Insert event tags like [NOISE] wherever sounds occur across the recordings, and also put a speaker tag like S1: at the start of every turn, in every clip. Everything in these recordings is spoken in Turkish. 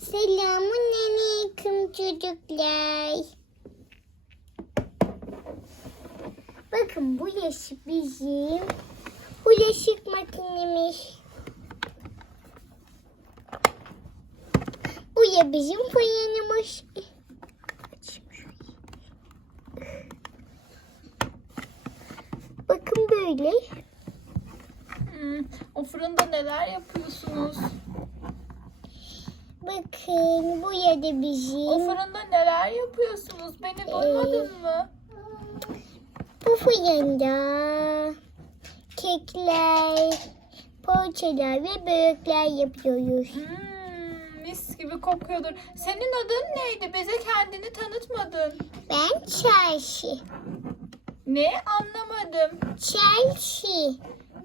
S1: Selamun aleyküm çocuklar. Bakın bu yaşı bizim bulaşık makinemiz. Bu ya bizim fırınımız. Bakın böyle.
S2: Hmm, o fırında neler yapıyorsunuz?
S1: Bakın bu ya da bizim.
S2: O fırında neler yapıyorsunuz? Beni duymadın mı?
S1: Bu fırında kekler, poğaçalar ve börekler yapıyoruz.
S2: Hmm, mis gibi kokuyordur. Senin adın neydi? Bize kendini tanıtmadın.
S1: Ben Chelsea.
S2: Ne? Anlamadım.
S1: Chelsea.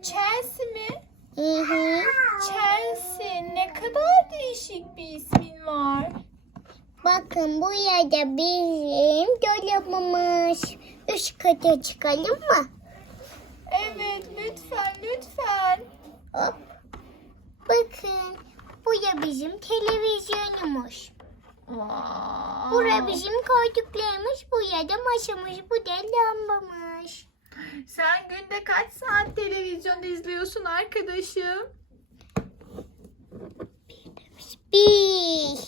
S2: Chelsea mi?
S1: Hı hı.
S2: Chelsea. Ne kadar değişik bir ismin var.
S1: Bakın bu yerde bizim dolabımız. Üst kata çıkalım mı?
S2: Evet, lütfen, lütfen.
S1: Hop. Bakın bu ya bizim televizyonumuz.
S2: Vay.
S1: Bura bizim koltuklarımız, bu ya da masamız, bu da lambamız.
S2: Sen günde kaç saat televizyon izliyorsun arkadaşım?
S1: Bir.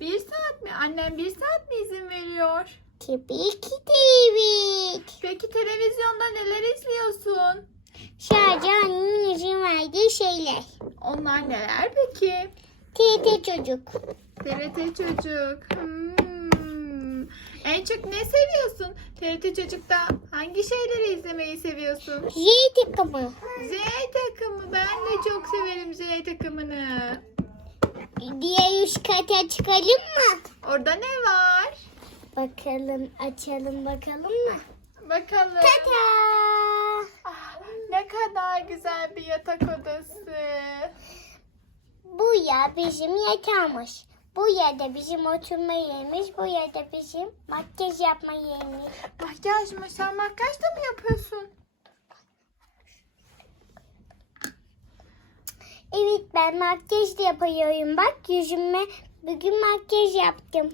S2: Bir saat mi? Annem bir saat mi izin veriyor?
S1: Tabii ki de evet.
S2: Peki televizyonda neler izliyorsun?
S1: Sadece annemin izin verdiği şeyler.
S2: Onlar neler peki?
S1: TT çocuk.
S2: TRT Çocuk. Hmm. En çok ne seviyorsun? TRT Çocuk'ta hangi şeyleri izlemeyi seviyorsun?
S1: Z takımı.
S2: Z takımı. Ben de çok severim Z takımını.
S1: Diğer üst kata çıkalım mı?
S2: Orada ne var?
S1: Bakalım açalım bakalım mı?
S2: Bakalım.
S1: Tata.
S2: Ah, ne kadar güzel bir yatak odası.
S1: Bu ya bizim yatağımız. Bu da bizim oturma yerimiz. Bu da bizim makyaj yapma yerimiz.
S2: Makyaj mı? Sen makyaj da mı yapıyorsun?
S1: Evet ben makyaj da yapıyorum. Bak yüzüme bugün makyaj yaptım.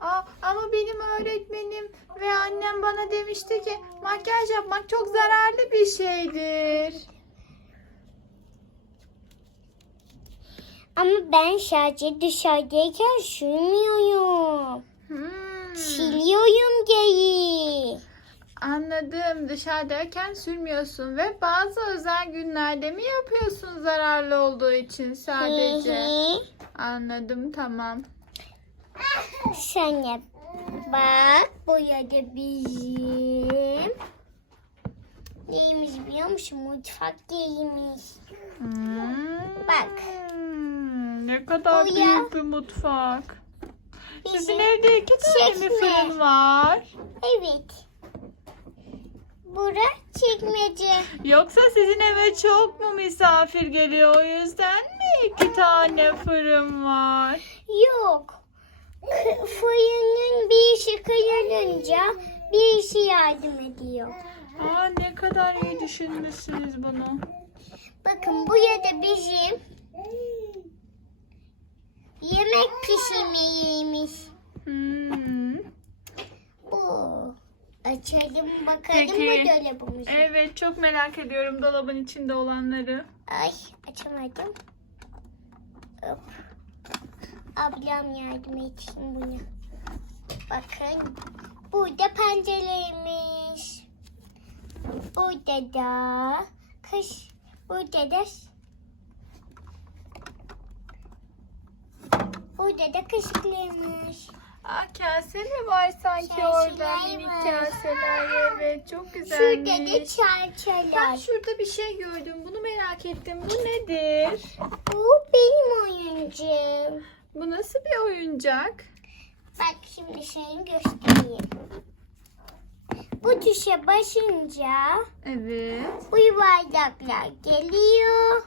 S2: Aa, ama benim öğretmenim ve annem bana demişti ki makyaj yapmak çok zararlı bir şeydir.
S1: Ama ben sadece dışarıdayken sürmüyorum.
S2: Hmm,
S1: Siliyorum geri.
S2: anladım. Dışarıdayken sürmüyorsun ve bazı özel günlerde mi yapıyorsun zararlı olduğu için sadece?
S1: Hı hı.
S2: Anladım tamam.
S1: Sen yap. Bak bu da bizim. Neymiş biliyor musun? Mutfak yerimiz.
S2: Hmm,
S1: Bak.
S2: Ne kadar
S1: Bu ya.
S2: büyük bir mutfak. Sizin
S1: Bizim
S2: evde iki tane mi fırın var?
S1: Evet. Bura çekmece.
S2: Yoksa sizin eve çok mu misafir geliyor o yüzden mi iki tane fırın var?
S1: Yok. K- Fırının bir işi kırılınca bir işi yardım ediyor.
S2: Aa ne kadar iyi düşünmüşsünüz bunu.
S1: Bakın bu ya da bizim yemek pişirme yerimiz.
S2: Hmm.
S1: Bu. Açalım bakalım
S2: Peki.
S1: mı dolabımızı?
S2: Evet çok merak ediyorum dolabın içinde olanları.
S1: Ay açamadım. Hop. Ablam yardım etsin buna. Bakın. Burada pencerelerimiz. Burada da kış. Burada da Burada da kaşıklarımız.
S2: Aa kase mi var sanki
S1: Kaseler
S2: orada minik
S1: var.
S2: kaseler evet çok
S1: Şurada
S2: güzelmiş.
S1: da
S2: Ben
S1: çarçalar.
S2: şurada bir şey gördüm bunu merak ettim bu nedir?
S1: Bu benim oyuncum.
S2: Bu nasıl bir oyuncak?
S1: Bak şimdi şeyi göstereyim. Bu tuşa basınca
S2: Evet.
S1: bu yuvarlaklar geliyor.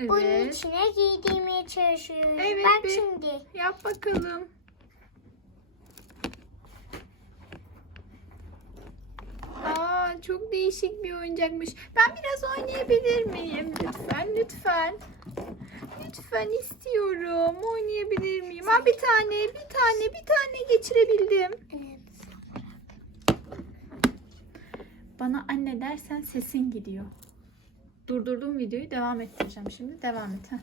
S1: Bunun
S2: Evet.
S1: içine giydirmeye çalışıyorum.
S2: Evet,
S1: Bak
S2: bir-
S1: şimdi.
S2: Yap bakalım. Aa, çok değişik bir oyuncakmış. Ben biraz oynayabilir miyim? Lütfen, lütfen. Lütfen istiyorum. Oynayabilir miyim? Tamam bir tane, bir tane, bir tane geçirebildim.
S1: Evet.
S2: Bana anne dersen sesin gidiyor. Durdurduğum videoyu devam ettireceğim şimdi. Devam et. heh.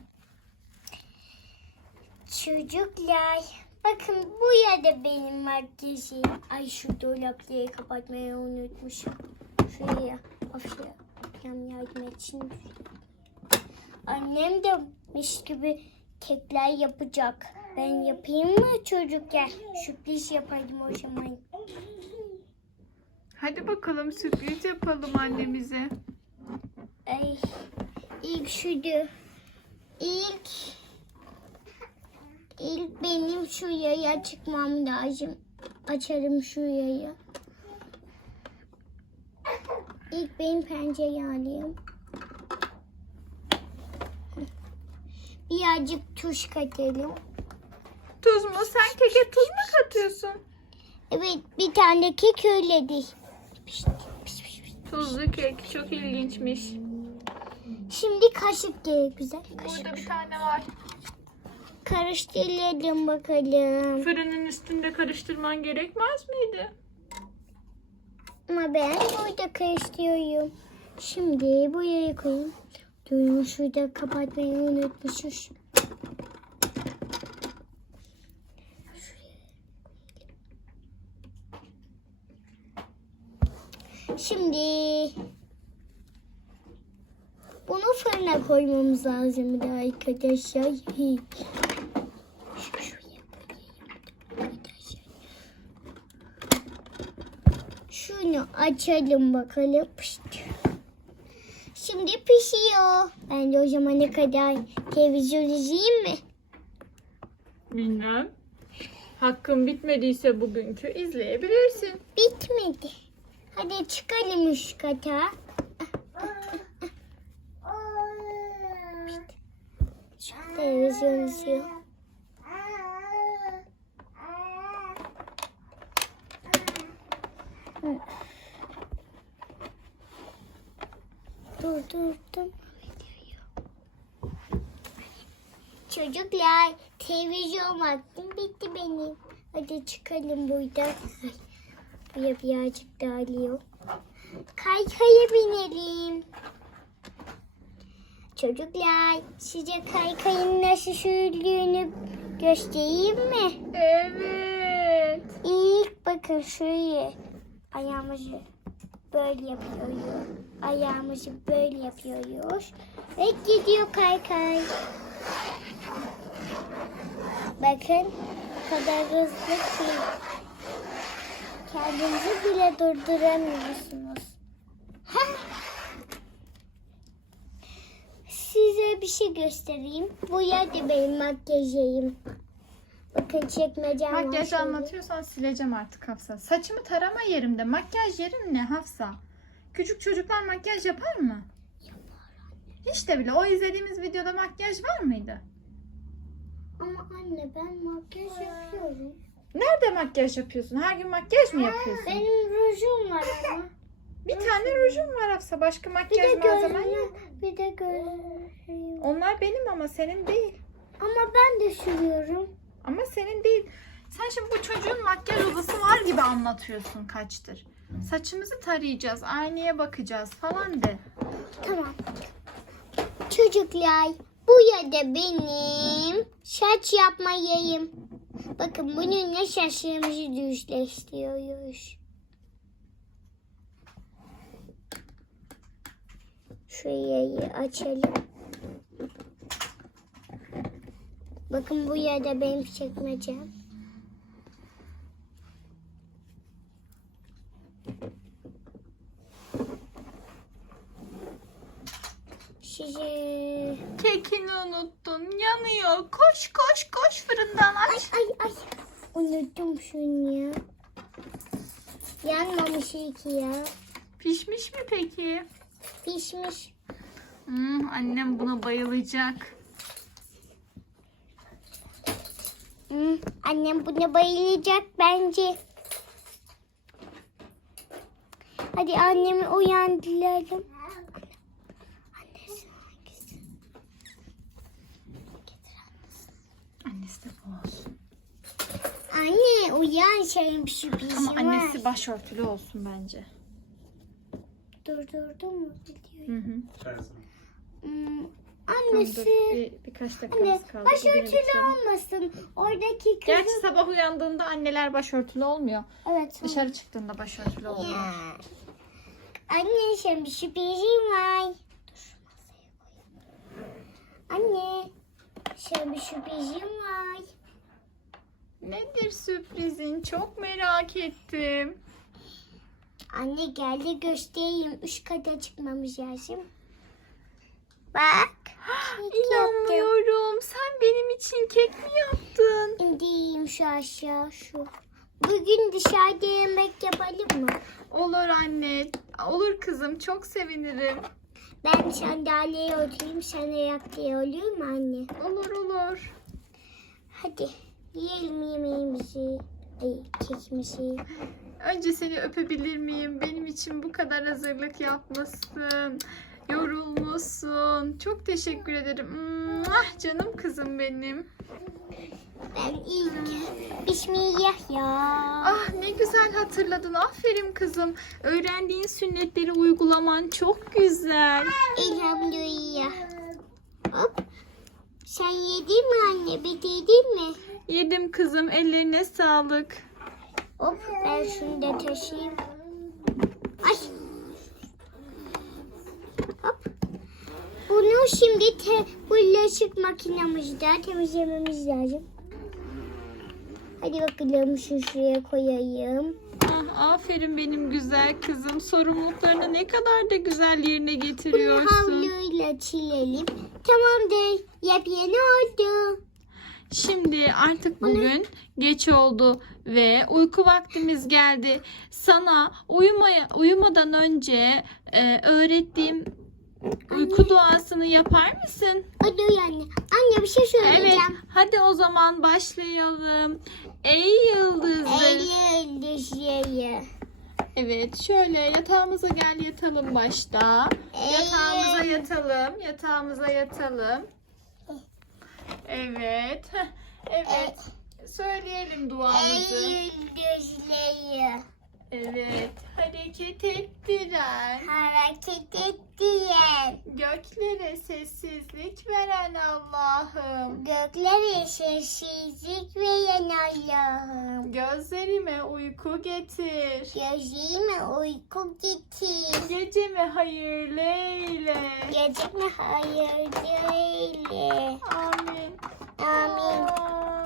S1: Çocuklar bakın bu yerde benim makyajım. Ay şu dolapları kapatmayı unutmuşum. Şuraya. Of ya. Yam yardım için. Annem de mis gibi kekler yapacak. Ben yapayım mı çocuklar? Sürpriz yapayım o zaman.
S2: Hadi bakalım sürpriz yapalım annemize.
S1: Ay, ilk şuydu. İlk ilk benim şu yaya çıkmam lazım. Açarım şu yayı. İlk benim pencereyi alayım. Birazcık tuş katalım.
S2: Tuz mu? Sen keke tuz mu katıyorsun?
S1: Evet bir tane kek öyle değil. Pişt, pişt, pişt, pişt.
S2: Tuzlu kek çok ilginçmiş.
S1: Şimdi kaşık. Kaşık.
S2: Burada bir tane var.
S1: Karıştıralım bakalım.
S2: Fırının üstünde karıştırman gerekmez miydi?
S1: Ama ben burada karıştırıyorum. Şimdi buraya koyayım. Durun şurada kapatmayı unutmuşuz. Şimdi fırına koymamız lazım bir de arkadaşlar. Şunu açalım bakalım. Şimdi pişiyor. Ben de o zamana kadar televizyon izleyeyim mi?
S2: Bilmem. Hakkın bitmediyse bugünkü izleyebilirsin.
S1: Bitmedi. Hadi çıkalım üst kata. Televizyon izliyor. Durdurdum. Çocuklar televizyon vaktim bitti benim. Hadi çıkalım buradan. Ay, buraya birazcık daha alıyor. Kaykaya binelim. Çocuklar size kaykayın nasıl sürüldüğünü göstereyim mi?
S2: Evet.
S1: İlk bakın şuraya ayağımızı böyle yapıyoruz. Ayağımızı böyle yapıyoruz. Ve gidiyor kaykay. Bakın kadar hızlı ki kendinizi bile durduramıyorsunuz. Heh. Size bir şey göstereyim. Bu yerde benim makyajım. Bakın çekmecem var.
S2: Makyaj
S1: şöyle.
S2: anlatıyorsan sileceğim artık Hafsa. Saçımı tarama yerimde. Makyaj yerin ne Hafsa? Küçük çocuklar makyaj yapar mı? Hiç de bile. O izlediğimiz videoda makyaj var mıydı?
S1: Ama anne ben makyaj yapıyorum.
S2: Nerede makyaj yapıyorsun? Her gün makyaj mı yapıyorsun?
S1: Benim rujum var ama.
S2: Bir tane rujum var Hafsa. Başka
S1: Bir de
S2: makyaj malzemen yok.
S1: Bir de gözüm.
S2: Onlar benim ama senin değil.
S1: Ama ben de sürüyorum.
S2: Ama senin değil. Sen şimdi bu çocuğun makyaj odası var gibi anlatıyorsun kaçtır. Saçımızı tarayacağız, aynaya bakacağız falan de.
S1: Tamam. Çocuklar bu yerde benim saç yapma yerim. Bakın bununla saçlarımızı düzleştiriyoruz. Şu yayı açalım. Bakın bu yerde benim çekmecem. Size...
S2: Kekini unuttun, yanıyor. Koş koş koş fırından
S1: Ay
S2: aç.
S1: ay ay. Unuttum şunu ya. Yanmamış iyi ki ya.
S2: Pişmiş mi peki?
S1: Pişmiş.
S2: Hmm, annem buna bayılacak.
S1: Hmm, annem buna bayılacak bence. Hadi annemi uyandıralım. Annesi hangisi?
S2: Annesi de bu olsun.
S1: Anne uyan senin bir sürprizim
S2: Ama annesi başörtülü olsun bence.
S1: Durdurdun mu videoyu?
S2: Hı hı.
S1: Hmm,
S2: Tamam,
S1: annesi.
S2: dur. Bir, birkaç
S1: Anne
S2: dakikamız kaldı.
S1: Başörtülü olmasın. Oradaki kızı.
S2: Gerçi sabah uyandığında anneler başörtülü olmuyor.
S1: Evet.
S2: Dışarı çıktığında başörtülü oluyor.
S1: Ya. Anne sen bir sürprizim var. Dur masaya koyayım. Anne sen bir sürprizim var.
S2: Nedir sürprizin? Çok merak ettim.
S1: Anne geldi göstereyim. Üç kata çıkmamız lazım. Bak. kek yaptım.
S2: İnanmıyorum. Sen benim için kek mi yaptın?
S1: İndireyim şu aşağı şu. Bugün dışarıda yemek yapalım mı?
S2: Olur anne. Olur kızım. Çok sevinirim.
S1: Ben sandalyeye oturayım sen ayakta olur mu anne?
S2: Olur olur.
S1: Hadi yiyelim yemeğimizi. Ay kekimizi.
S2: Önce seni öpebilir miyim? Benim için bu kadar hazırlık yapmışsın. Yorulmuşsun. Çok teşekkür ederim. Ah canım kızım benim.
S1: Ben ilk Bismillah ya.
S2: Ah ne güzel hatırladın. Aferin kızım. Öğrendiğin sünnetleri uygulaman çok güzel.
S1: Elhamdülillah. Hop. Sen yedin mi anne? Bitirdin mi?
S2: Yedim kızım. Ellerine sağlık.
S1: Hop ben şunu da taşıyayım. Ay. Hop. Bunu şimdi te, bulaşık makinemizde temizlememiz lazım. Hadi bakalım şu şuraya koyayım.
S2: Ah, aferin benim güzel kızım. Sorumluluklarını ne kadar da güzel yerine
S1: Bunu
S2: getiriyorsun.
S1: havluyla çilelim. Tamamdır. Yepyeni oldu.
S2: Şimdi artık bugün geç oldu ve uyku vaktimiz geldi. Sana uyumaya uyumadan önce e, öğrettiğim uyku duasını yapar mısın?
S1: Hadi uyan anne. Anne bir şey söyleyeceğim.
S2: Evet. Hadi o zaman başlayalım. Ey yıldızlar.
S1: Eylül düşeyi.
S2: Evet, şöyle yatağımıza gel yatalım başta. Yatağımıza yatalım. Yatağımıza yatalım. Evet. [LAUGHS] heh, Evet. Söyleyelim duamızı.
S1: Eylül düşeyi.
S2: Evet. Hareket ettiren,
S1: Hareket ettiren.
S2: göklere sessizlik veren Allah'ım.
S1: Göklere sessizlik veren Allah'ım.
S2: Gözlerime uyku getir.
S1: Gözlerime uyku getir.
S2: Gecemi hayırlı eyle.
S1: Gecemi hayırlı eyle.
S2: Amin.
S1: Amin.